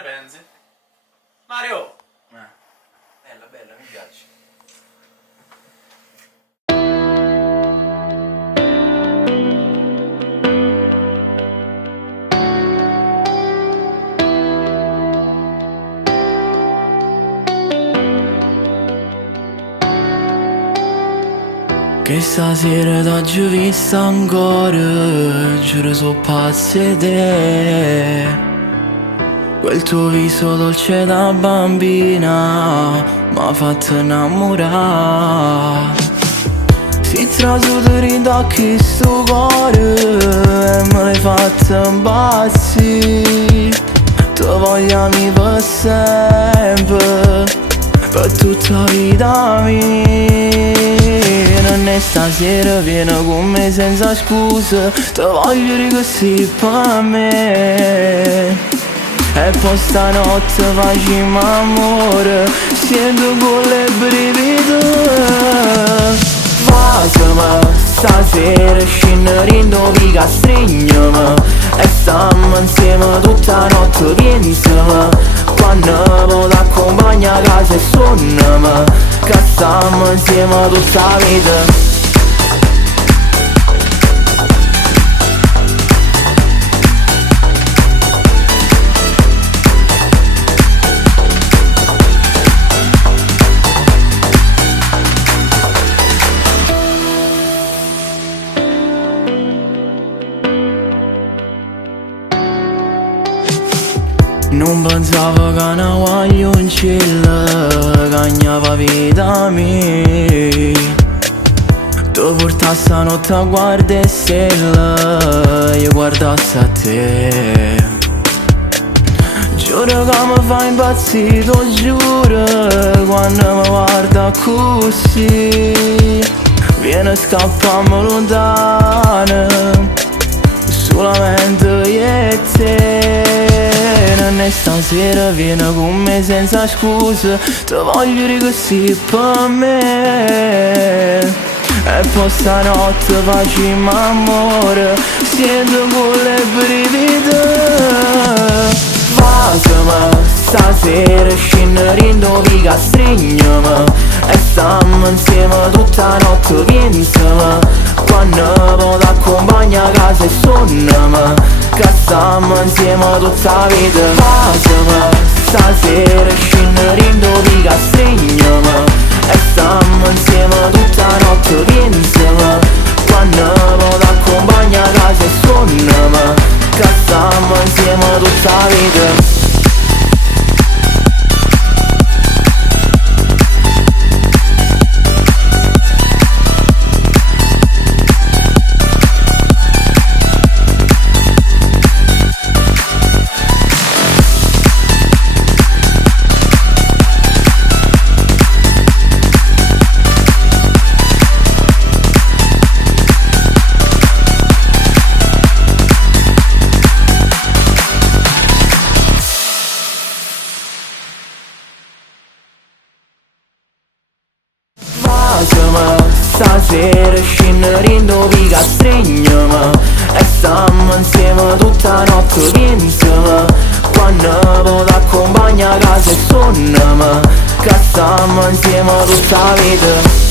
ne pensi? Mario! Bella, bella, mi piace. Che stasera t'ho vista ancora, giuro so pazze te. Quel tuo viso dolce da bambina m'ha fatto innamorare. Si trasudere da chi sto cuore e me l'hai fatto impazzire. Ti voglio per sempre, per tutta la vita mia. E stasera vieni con me senza scuse, ti voglio dire così per me. E poi stanotte facciamo amore, sento con le brivide. Fasami stasera scendere viga, stringiami e stiamo insieme tutta la notte, pensami. Quando poi t'accompagna a casa e suonami, che stiamo insieme tutta la vita. Non pensavo che una guaglioncella cagnava vita mia. Ti portassi stanotte a guardare stelle, io guardassi a te. Giuro che mi fa impazzire, lo giuro, quando mi guarda così. Viene scappando lontano, solamente io e te. E stasera vieni con me senza scuse, ti voglio dire così per me. E poi stanotte facciamo amore, sento con le brivide. Fasami stasera scendere viga, stringiami e stiamo insieme tutta la notte, pensami. Quando poi t'accompagna a casa e suonami, che stiamo insieme tutta la vita. Fasami stasera scendere viga, stringiami e stiamo insieme tutta la notte, pensami. Quando poi t'accompagna a casa e suonami, che stiamo insieme tutta la vita. Fasami stasera scendere viga, stringiami e stiamo insieme tutta la notte, pensami. Quando poi t'accompagna a casa e suonami, che stiamo insieme tutta la vita.